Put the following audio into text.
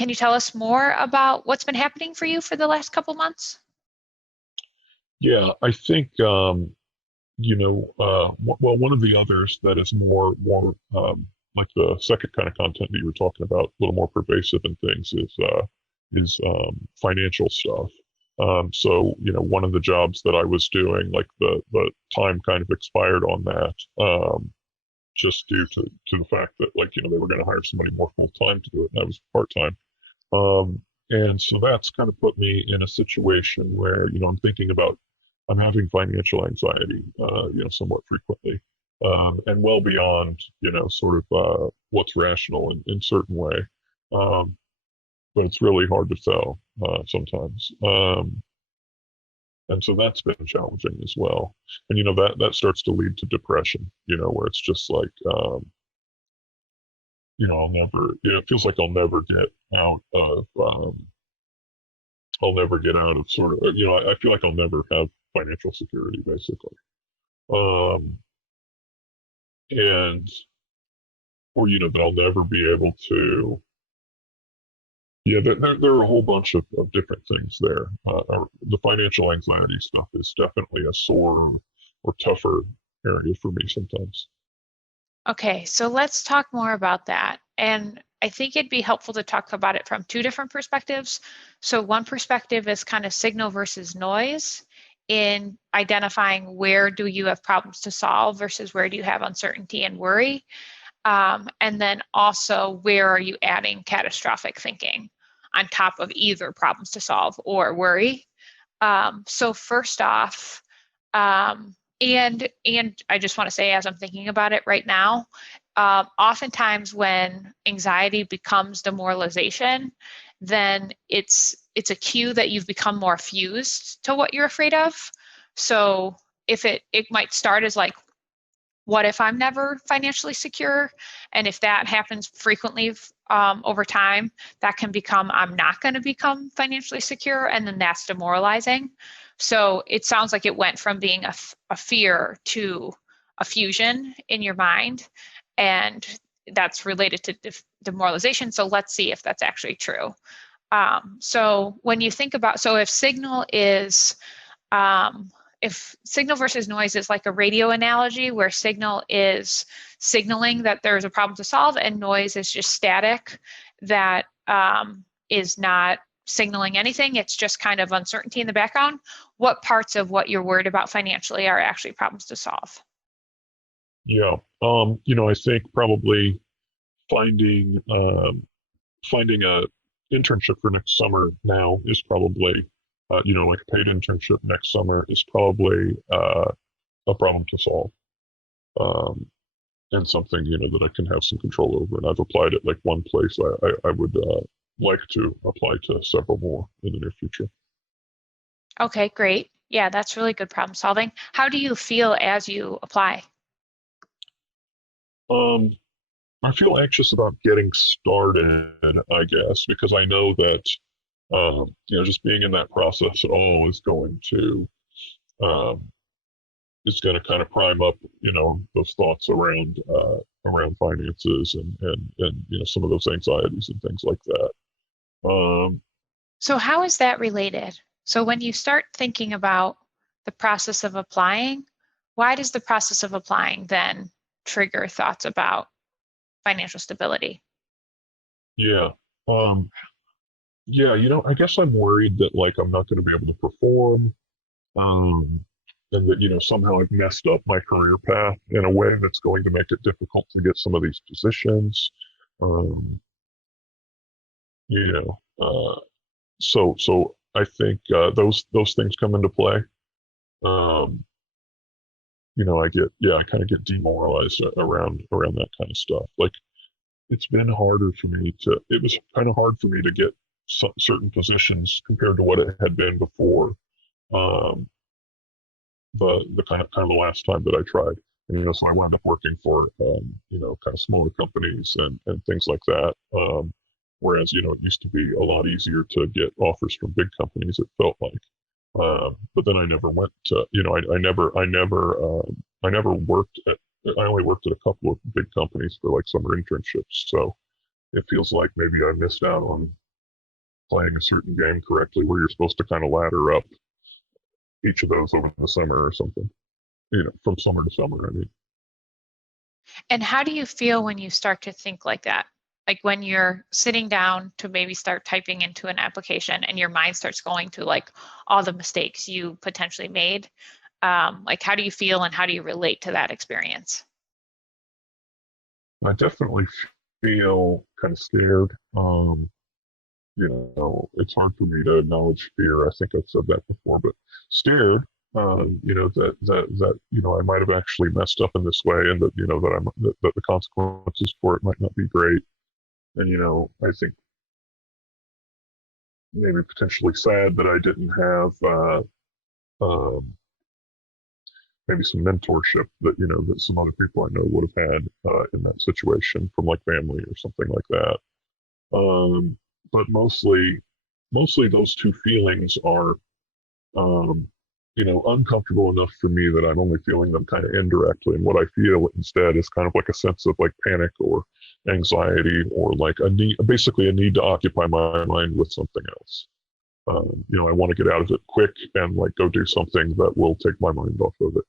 can you tell us more about what's been happening for you for the last couple months? Yeah, I think well, one of the others that is more like the second kind of content that you were talking about, a little more pervasive in things is financial stuff. So one of the jobs that I was doing, like the time kind of expired on that, just due to the fact that they were going to hire somebody more full time to do it, and I was part time. And so that's kind of put me in a situation where, I'm having financial anxiety, somewhat frequently, and well beyond, sort of what's rational in certain way. Um, but it's really hard to tell sometimes. And so that's been challenging as well. And, that starts to lead to depression, where it's just like, it feels like I'll never get out of sort of, I feel like I'll never have financial security, basically. Um, and, or, that I'll never be able to, yeah, there are a whole bunch of different things there. The financial anxiety stuff is definitely a sore or tougher area for me sometimes. Okay, so let's talk more about that. And I think it'd be helpful to talk about it from two different perspectives. So one perspective is kind of signal versus noise in identifying where do you have problems to solve versus where do you have uncertainty and worry. And then also where are you adding catastrophic thinking on top of either problems to solve or worry. So first off, and I just want to say, as I'm thinking about it right now, oftentimes when anxiety becomes demoralization, then it's a cue that you've become more fused to what you're afraid of. So if it might start as like, what if I'm never financially secure? And if that happens frequently over time, that can become, I'm not going to become financially secure, and then that's demoralizing. So it sounds like it went from being a fear to a fusion in your mind, and that's related to demoralization. So let's see if that's actually true. So when you think about, so if signal versus noise is like a radio analogy, where signal is signaling that there's a problem to solve and noise is just static that is not signaling anything, it's just kind of uncertainty in the background, what parts of what you're worried about financially are actually problems to solve? Yeah. I think probably finding finding a internship for next summer now is probably like a paid internship next summer is probably a problem to solve, um, and something that I can have some control over. And I've applied at like one place. I would like to apply to several more in the near future. Okay, great. Yeah, that's really good problem solving. How do you feel as you apply? Um, I feel anxious about getting started, I guess, because I know that just being in that process at all um, is going to kind of prime up, those thoughts around finances and some of those anxieties and things like that. Um, So how is that related? So when you start thinking about the process of applying, why does the process of applying then trigger thoughts about financial stability? yeah, um, yeah. I guess I'm worried that like I'm not going to be able to perform, um, and that somehow I've messed up my career path in a way that's going to make it difficult to get some of these positions. Um, you know, so I think those things come into play. Um, I kind of get demoralized around that kind of stuff. Like it was kind of hard for me to get certain positions compared to what it had been before. Um, the kind of the last time that I tried. And, so I wound up working for kind of smaller companies and things like that. Whereas it used to be a lot easier to get offers from big companies. It felt like, but then I never went to I never worked at I only worked at a couple of big companies for like summer internships. So it feels like maybe I missed out on playing a certain game correctly where you're supposed to kind of ladder up each of those over the summer or something, from summer to summer. I mean, And how do you feel when you start to think like that? Like when you're sitting down to maybe start typing into an application and your mind starts going to like all the mistakes you potentially made. Like how do you feel and how do you relate to that experience? I definitely feel kind of scared. It's hard for me to acknowledge fear. I think I've said that before, but scared. That I might have actually messed up in this way, and that the consequences for it might not be great. And I think maybe potentially sad that I didn't have um, maybe some mentorship that some other people I know would have had in that situation from like family or something like that. Um, but mostly those two feelings are um, uncomfortable enough for me that I'm only feeling them kind of indirectly. And what I feel instead is kind of like a sense of like panic or anxiety or like basically a need to occupy my mind with something else. I want to get out of it quick and like go do something that will take my mind off of it.